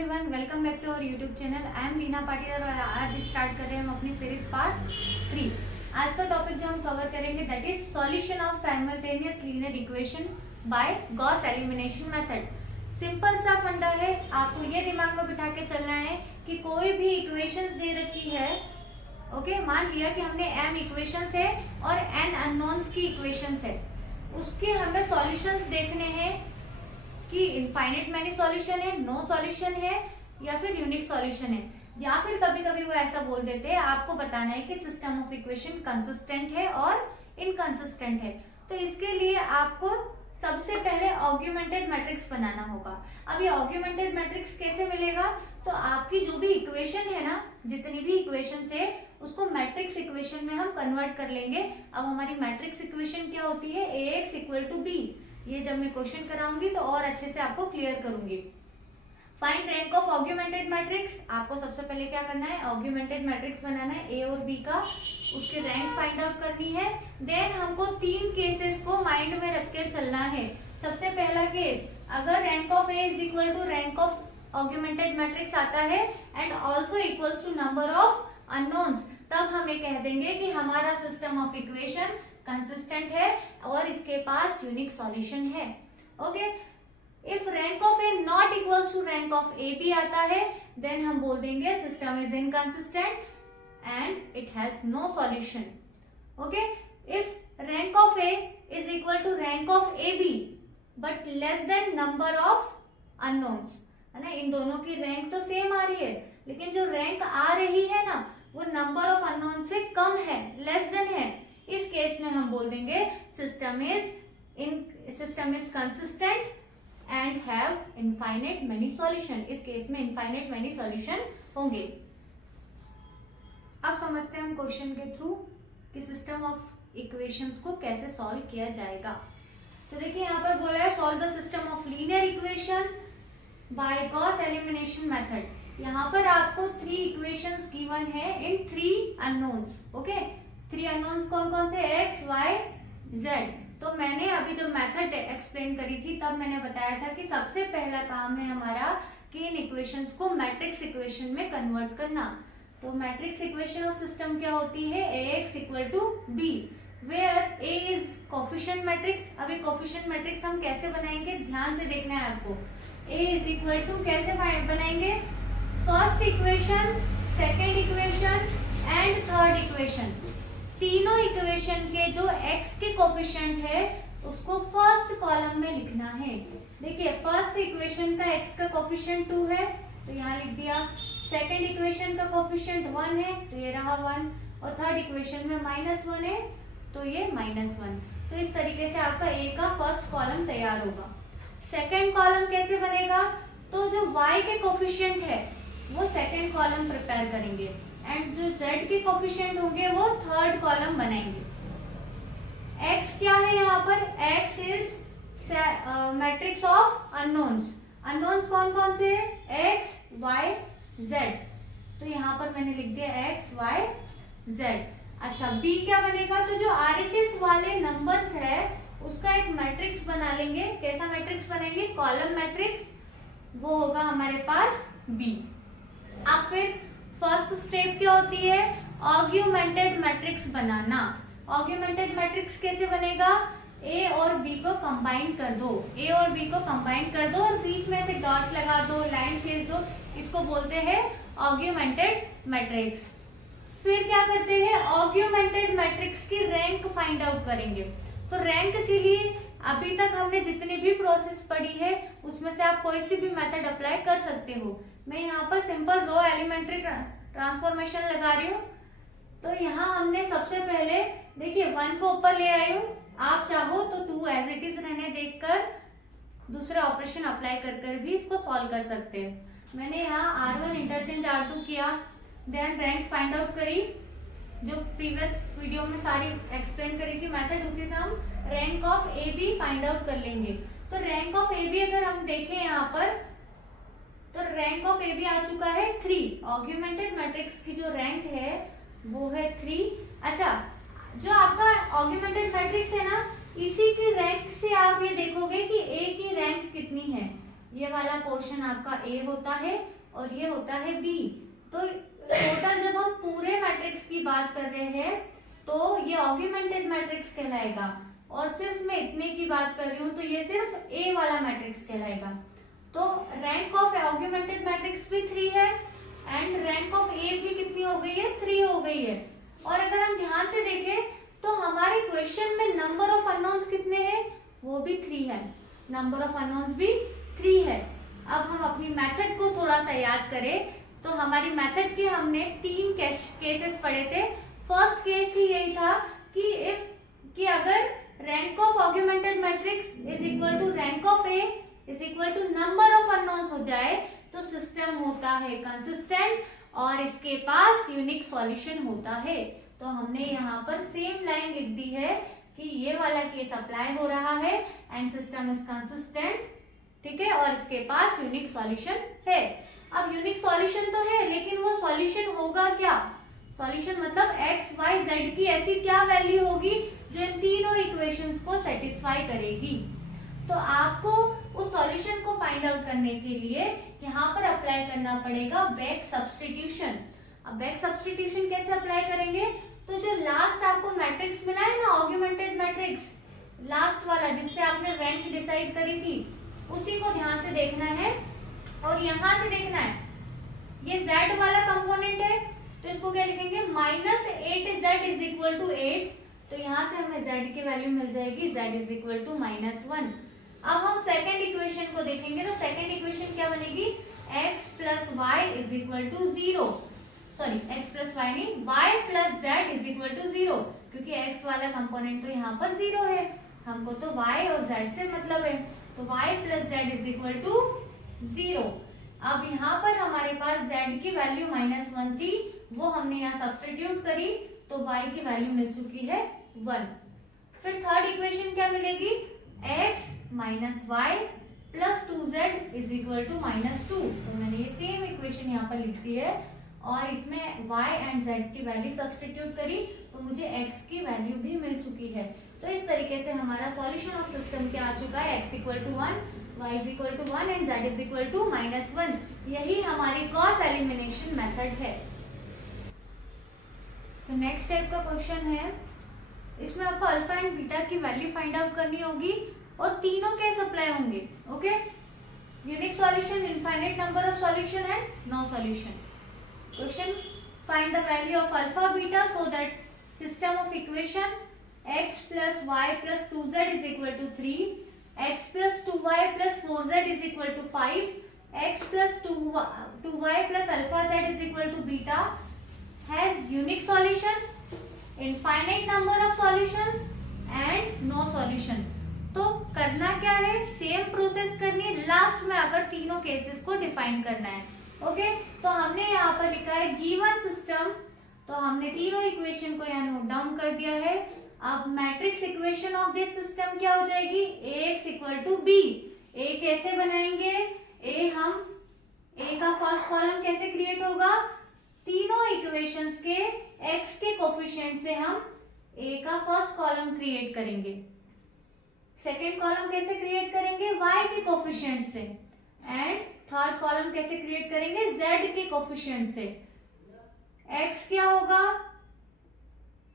Everyone, welcome back to our YouTube channel. I am Leena Patil और आज start कर रहे हैं हम अपनी सीरीज पार्ट 3। आज का टॉपिक जो हम कवर करेंगे that is solution of simultaneous linear equation by Gauss elimination method. Simple सा फंडा है, आपको ये दिमाग में बिठा के चलना है कि कोई भी इक्वेशंस दे रखी है, ओके, मान लिया कि हमने m इक्वेशंस है और n अननोन्स की इक्वेशंस है, उसके हमें सॉल्यूशंस देखने हैं कि इनफाइनाइट मैनी सॉल्यूशन है, नो सॉल्यूशन है या फिर यूनिक सॉल्यूशन है, या फिर कभी कभी वो ऐसा बोल देते हैं आपको बताना है कि सिस्टम ऑफ इक्वेशन कंसिस्टेंट है और इनकंसिस्टेंट है। तो इसके लिए आपको सबसे पहले ऑग्यूमेंटेड मैट्रिक्स बनाना होगा। अब ये ऑग्यूमेंटेड मैट्रिक्स कैसे मिलेगा? तो आपकी जो भी इक्वेशन है ना, जितनी भी इक्वेशन है उसको मैट्रिक्स इक्वेशन में हम कन्वर्ट कर लेंगे। अब हमारी मैट्रिक्स इक्वेशन क्या होती है? Ax equal to b. ये जब मैं क्वेश्चन कराऊंगी तो और अच्छे से आपको क्लियर करूंगी। Find rank of augmented matrix. आपको सबसे पहले क्या करना है? ऑग्यूमेंटेड मैट्रिक्स बनाना है ए और बी का, उसकी रैंक फाइंड आउट करनी है। देन हमको तीन केसेस को माइंड में रख कर चलना है। सबसे पहला केस, अगर rank of A is equal to rank of augmented matrix आता है and also equals to number of unknowns, तब हम ये कह देंगे कि हमारा सिस्टम ऑफ इक्वेशन कंसिस्टेंट है और इसके पास यूनिक सॉल्यूशन है। Okay, if rank of A not equals to rank of A भी आता है, देन हम बोल देंगे system is inconsistent and it has no solution. Okay, if rank of A is equal to rank of A B but less than number of unknowns, है ना, इन दोनों की रैंक तो सेम आ रही है लेकिन जो रैंक आ रही है ना वो नंबर ऑफ अननोन से कम है, लेस देन है। इस केस में हम बोल देंगे system is consistent and have infinite many solution. इस केस में इनफाइनाइट मेनी सॉल्यूशन होंगे। अब समझते हैं हम क्वेश्चन के थ्रू कि सिस्टम ऑफ इक्वेशंस को कैसे सॉल्व किया जाएगा। तो देखिए यहाँ पर बोला है solve the system of linear equation by Gauss elimination method. यहाँ पर आपको 3 इक्वेशंस गिवन है इन 3 अननोन्स। ओके, 3 अननोन्स कौन कौन से? x, y, z। तो मैंने अभी जब मेथड एक्सप्लेन करी थी तब मैंने बताया था कि सबसे पहला काम है हमारा कि इन इक्वेशंस को मैट्रिक्स इक्वेशन में कन्वर्ट करना। तो मैट्रिक्स इक्वेशन ऑफ सिस्टम क्या होती है? ax equal to b where a is coefficient matrix. अभी कोफिशिएंट मैट्रिक्स हम कैसे बनाएंगे ध्यान से देखना है आपको। a इज इक्वल टू कैसे बनाएंगे? First equation, second equation and third equation, तीनों इक्वेशन के जो x के कोफिशिएंट है उसको फर्स्ट कॉलम में लिखना है। देखिए फर्स्ट इक्वेशन का x का कोफिशिएंट 2 है तो यहाँ लिख दिया, सेकेंड इक्वेशन का कोफिशिएंट 1 है तो ये रहा 1, और थर्ड इक्वेशन में -1 है तो ये -1। तो इस तरीके से आपका a का फर्स्ट कॉलम तैयार होगा। सेकेंड कॉलम कैसे बनेगा? तो जो y के कोफिशिएंट है वो सेकेंड कॉलम प्रिपेयर करेंगे एंड जो z के कोफिशिएंट होंगे वो थर्ड कॉलम बनाएंगे। x क्या है यहाँ पर? x is matrix of unknowns. Unknowns कौन कौन से है? x, y, z। तो यहाँ पर मैंने लिख दिया x, y, z। अच्छा, b क्या बनेगा? तो जो RHS वाले नंबर्स है उसका एक मैट्रिक्स बना लेंगे। कैसा मैट्रिक्स बनाएंगे? Column matrix. वो होगा हमारे पास b। अब फिर फर्स्ट स्टेप क्या होती है? ऑग्यूमेंटेड मैट्रिक्स बनाना। ऑग्यूमेंटेड मैट्रिक्स कैसे बनेगा? ए और बी को कंबाइन कर दो, ए और बी को कंबाइन कर दो और बीच में से डॉट लगा दो, लाइन खींच दो, इसको बोलते हैं ऑग्यूमेंटेड मैट्रिक्स। फिर क्या करते हैं? ऑग्यूमेंटेड मैट्रिक्स की रैंक फाइंड आउट करेंगे। तो रैंक के लिए अभी तक हमने जितनी भी प्रोसेस पढ़ी है उसमें से आप कोई सी भी मेथड अप्लाई कर सकते हो। मैं यहाँ पर सिंपल रो एलिमेंट्री ट्रांसफॉर्मेशन लगा रही हूँ। तो यहाँ हमने सबसे पहले देखिए 1 को ऊपर ले आई हूँ, आप चाहो तो 2 एज इट इज रहने देखकर दूसरे ऑपरेशन अप्लाई कर भी इसको सॉल्व कर सकते हैं। मैंने यहाँ R1 इंटरचेंज R2 किया, देन रैंक फाइंड आउट करी, जो प्रीवियस वीडियो में सारी एक्सप्लेन करी थी मेथड, उसी से हम rank of A B find out कर लेंगे। तो रैंक ऑफ ए बी अगर हम देखें यहाँ पर तो रैंक ऑफ ए बी आ चुका है 3। ऑग्यूमेंटेड मैट्रिक्स की जो रैंक है वो है 3। अच्छा, जो आपका ऑग्यूमेंटेड मैट्रिक्स है ना, इसी की रैंक से आप ये देखोगे कि ए की रैंक कितनी है। ये वाला पोर्शन आपका ए होता है और ये होता है बी। तो टोटल जब हम पूरे मैट्रिक्स की बात कर रहे हैं तो ये ऑग्यूमेंटेड मैट्रिक्स कहलाएगा, और सिर्फ मैं इतने की बात कर रही हूँ तो ये सिर्फ ए वाला मैट्रिक्स कहलाएगा। तो रैंक ऑफ ऑग्यूमेंटेड मैट्रिक्स भी 3 है एंड रैंक ऑफ ए भी कितनी हो गई है, 3 हो गई है। और अगर हम ध्यान से देखें तो हमारे क्वेश्चन में नंबर ऑफ अननोन्स कितने हैं, वो भी 3 है, नंबर ऑफ अननोन्स भी 3 है। अब हम अपनी मेथड को थोड़ा सा याद करें तो हमारी मेथड के हमने 3 केसेस पढ़े थे। फर्स्ट केस ही यही था कि अगर rank of augmented matrix is equal to rank of A is equal to number of unknowns हो जाए तो सिस्टम होता है कंसिस्टेंट और इसके पास यूनिक सॉल्यूशन होता है। तो हमने यहाँ पर सेम लाइन लिख दी है कि ये वाला केस अप्लाई हो रहा है एंड सिस्टम इज कंसिस्टेंट, ठीक है, और इसके पास यूनिक सॉल्यूशन है। अब यूनिक सॉल्यूशन तो है लेकिन वो सॉल्यूशन होगा क्या, सॉल्यूशन मतलब x, y, z की ऐसी क्या वैल्यू होगी जो इन तीनों इक्वेशंस को सेटिस्फाई करेगी। तो आपको उस सॉल्यूशन को फाइंड आउट करने के लिए यहाँ पर अप्लाई करना पड़ेगा बैक सब्स्टिट्यूशन। अब बैक सब्स्टिट्यूशन कैसे अप्लाई करेंगे, तो जो लास्ट आपको मैट्रिक्स मिला है ना, ऑग्यूमेंटेड मैट्रिक्स लास्ट वाला जिससे आपने रैंक डिसाइड करी थी, उसी को ध्यान से देखना है और यहाँ से देखना है ये z वाला कंपोनेंट है तो इसको क्या लिखेंगे, -8z इज इक्वल टू 8। तो यहाँ से हमें z की वैल्यू मिल जाएगी z इज इक्वल टू -1। अब हम सेकेंड इक्वेशन को देखेंगे तो सेकेंड इक्वेशन क्या बनेगी, x plus y is equal to 0, sorry x plus y नहीं, y plus z is equal to 0, क्योंकि x वाला कंपोनेंट तो यहाँ पर 0 है, हमको तो y और z से मतलब है, तो y plus z is equal to 0। अब यहाँ पर हमारे पास z की वैल्यू -1 थी, वो हमने यहाँ सब्स्टिट्यूट करी तो y की वैल्यू मिल चुकी है 1। फिर थर्ड इक्वेशन क्या मिलेगी, x minus y plus 2z is equal to -2। तो मैंने ये सेम इक्वेशन यहाँ पर लिख दी है और इसमें y एंड z की वैल्यू सब्स्टिट्यूट करी तो मुझे x की वैल्यू भी मिल चुकी है। तो इस तरीके से हमारा सॉल्यूशन ऑफ सिस्टम क्या आ चुका है, x equal to 1, y is equal to 1 and z is equal to -1। यही हमारी गॉस एलिमिनेशन मेथड है। तो नेक्स्ट टाइप का क्वेश्चन है, इसमें आपको अल्फा एंड बीटा की वैल्यू फाइंड आउट करनी होगी और तीनों केस अप्लाई होंगे। Okay, unique solution, infinite number of solution and no solution. Question, find the value of alpha beta so that system of equation x plus y plus 2z is equal to 3, x plus 2y plus 4z is equal to 5, x plus 2y plus alpha z is equal to beta has unique solution, infinite number of solutions and no solution। तो करना क्या है, same process करनी है, last में अगर तीनों cases को डिफाइन करना है। ओके, तो हमने यहाँ पर लिखा है गिवन सिस्टम, तो हमने तीनों इक्वेशन को यहाँ नोट डाउन कर दिया है। अब matrix equation of this system क्या हो जाएगी, ax इक्वल टू बी। ए कैसे बनाएंगे, ए का फर्स्ट कॉलम कैसे क्रिएट होगा, तीनों इक्वेशंस के x के कोफिशिएंट से हम a का फर्स्ट कॉलम क्रिएट करेंगे। सेकेंड कॉलम कैसे क्रिएट करेंगे, y के कोफिशिएंट से, एंड थर्ड कॉलम कैसे क्रिएट करेंगे, z के कोफिशिएंट से। x क्या होगा,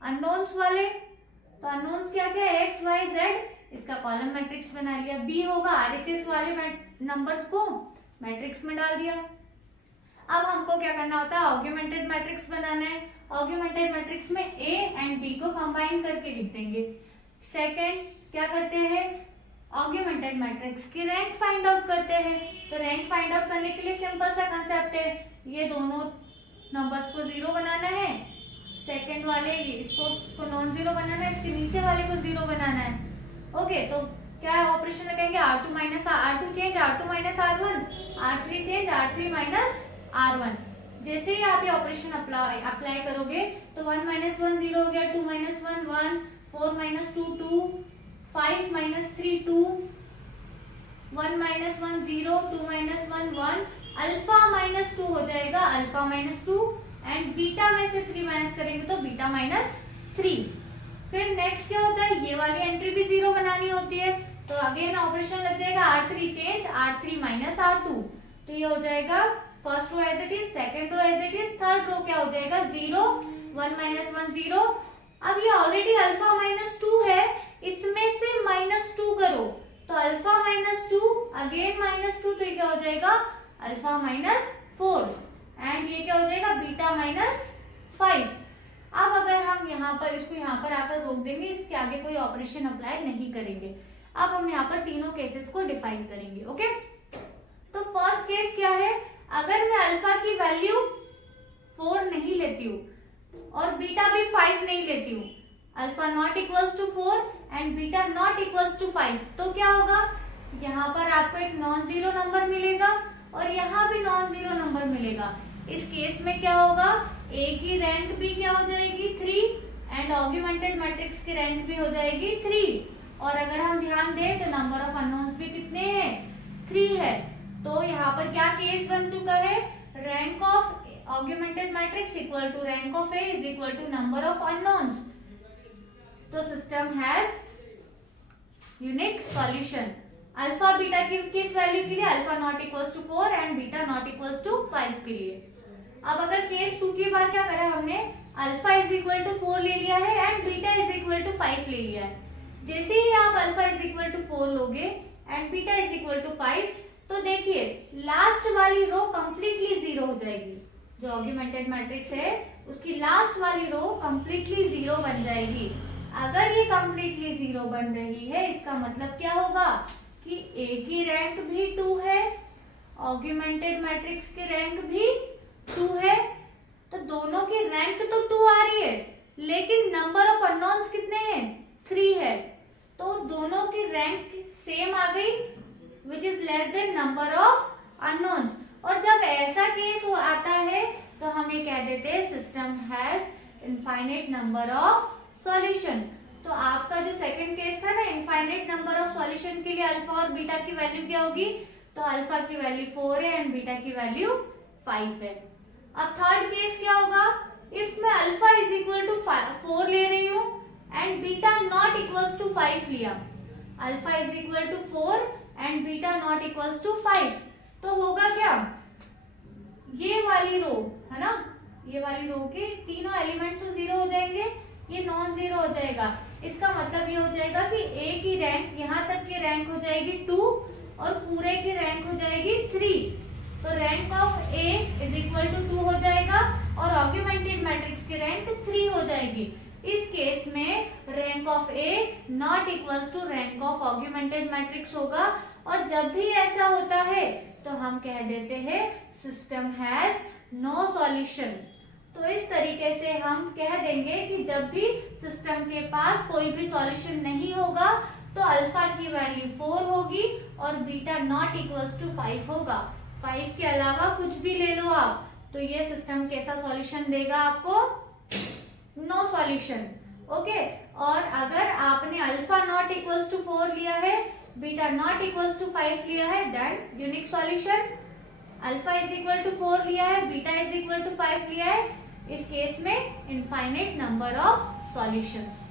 अननोन्स वाले, तो अननोन्स क्या क्या है, x y z, इसका कॉलम मैट्रिक्स बना लिया। b होगा RHS वाले नंबर्स को मैट्रिक्स में डाल दिया। अब हमको क्या करना होता है, ऑग्यूमेंटेड मैट्रिक्स बनाना है। ऑग्यूमेंटेड मैट्रिक्स में a एंड b को कंबाइन करके लिख देंगे। सेकेंड क्या करते हैं, ऑग्यूमेंटेड मैट्रिक्स की रैंक फाइंड आउट करते हैं। तो रैंक फाइंड आउट करने के लिए सिंपल सा कंसेप्ट है, ये दोनों नंबर्स को 0 बनाना है, सेकेंड वाले इसको नॉन जीरो बनाना है, इसके नीचे वाले को 0 बनाना है। ओके, तो क्या ऑपरेशन लगाएंगे, R2 minus R2 change R2 minus R1, R3 change R3 minus R1। जैसे ही आप ये ऑपरेशन अप्लाई करोगे तो 1 माइनस 1 0 हो गया, 2 minus 1 1, 4 minus 2 2, 5 minus 3 2, 1 minus 1 0, 2 minus 1 1, alpha minus 2 हो जाएगा, अल्फा माइनस 2, एंड बीटा में से 3 माइनस करेंगे तो बीटा माइनस 3। फिर नेक्स्ट क्या होता है, ये वाली एंट्री भी 0 बनानी होती है, तो अगेन ऑपरेशन लग जाएगा R3 change R3 minus R2, तो ये हो जाएगा first row as it is, second row as it is, third row क्या हो जाएगा 0 1 माइनस 1 0। अब ये ऑलरेडी अल्फा माइनस 2 है, इसमें से -2 करो तो अल्फा माइनस 2 अगेन -2, तो ये क्या हो जाएगा अल्फा माइनस 4 एंड ये क्या हो जाएगा बीटा माइनस 5। अब अगर हम यहाँ पर इसको यहाँ पर आकर रोक देंगे, इसके आगे कोई ऑपरेशन अप्लाई नहीं करेंगे। अब हम यहाँ पर तीनों केसेस को डिफाइन करेंगे। ओके, तो फर्स्ट केस क्या है, अगर मैं अल्फा की वैल्यू 4 नहीं लेती हूँ और बीटा भी 5 नहीं लेती हूँ, alpha not equals to 4 and beta not equals to 5, तो क्या होगा, यहाँ पर आपको एक नॉन जीरो नंबर मिलेगा और यहाँ भी नॉन जीरो नंबर मिलेगा। इस केस में क्या होगा, ए की रैंक भी क्या हो जाएगी 3 एंड ऑग्यूमेंटेड मैट्रिक्स की रैंक भी हो जाएगी 3। और अगर हम ध्यान दें तो नंबर ऑफ अननोन्स भी कितने हैं 3 है। तो यहाँ पर क्या केस बन चुका है, rank of augmented matrix equal to rank of A is equal to number of unknowns. तो system has unique solution. Alpha beta की किस वैल्यू के लिए, alpha not equals to 4 and beta not equals to 5 के लिए। अब अगर case 2 की बात क्या करा हमने, अल्फा इज इक्वल टू 4 ले लिया है and beta is equal to 5 ले लिया है। जैसे ही आप अल्फा इज इक्वल टू 4 लोगे and beta is equal to 5, तो देखिए लास्ट वाली रो कंप्लीटली जीरो हो जाएगी। जो ऑग्यूमेंटेड मैट्रिक्स है उसकी लास्ट वाली रो कंप्लीटली जीरो बन जाएगी। अगर ये कंप्लीटली जीरो बन रही है, इसका मतलब क्या होगा कि ए की रैंक भी 2 है, ऑग्यूमेंटेड मैट्रिक्स की रैंक भी 2 है, तो दोनों की रैंक तो 2 आ रही है, लेकिन नंबर ऑफ अननोन्स कितने हैं 3 है, तो दोनों की रैंक सेम आ गई which is less than number of unknowns. और जब ऐसा केस आता है तो हम ये कह देते हैं system has infinite number of solution. तो आपका जो सेकंड केस था ना, इनफाइनाइट नंबर ऑफ सॉल्यूशन के लिए अल्फा और बीटा की वैल्यू क्या होगी, तो अल्फा की वैल्यू 4 है एंड बीटा की वैल्यू 5 है। अब थर्ड केस क्या होगा, इफ मैं अल्फा इज इक्वल टू 4 ले रही हूँ and beta not equals to 5 लिया, alpha is equal to 4 and beta not equals to 5, तो होगा क्या, ये वाली रो है ना, ये वाली रो के तीनों एलिमेंट तो जीरो हो जाएंगे, ये नॉन जीरो हो जाएगा। इसका मतलब ये हो जाएगा कि ए की रैंक यहाँ तक की रैंक हो जाएगी 2 और पूरे की रैंक हो जाएगी 3, तो rank of A is equal to 2 हो जाएगा और ऑग्यूमेंटेड मैट्रिक्स की रैंक 3 हो जाएगी। इस केस में rank of A not equals to rank of augmented matrix होगा। और जब भी ऐसा होता है तो हम कह देते हैं सिस्टम हैज नो सॉल्यूशन। तो इस तरीके से हम कह देंगे कि जब भी सिस्टम के पास कोई भी सॉल्यूशन नहीं होगा तो अल्फा की वैल्यू 4 होगी और बीटा नॉट इक्वल्स टू 5 होगा। 5 के अलावा कुछ भी ले लो आप, तो ये सिस्टम कैसा सॉल्यूशन देगा आपको, नो सॉल्यूशन। ओके, और अगर आपने अल्फा नॉट इक्वल्स टू 4 लिया है, बीटा नॉट इक्वल्स टू 5 लिया है, then unique solution. Alpha is equal to 4 लिया है, बीटा इज इक्वल टू 5 लिया है, इस केस में इनफाइनाइट नंबर ऑफ सॉल्यूशंस।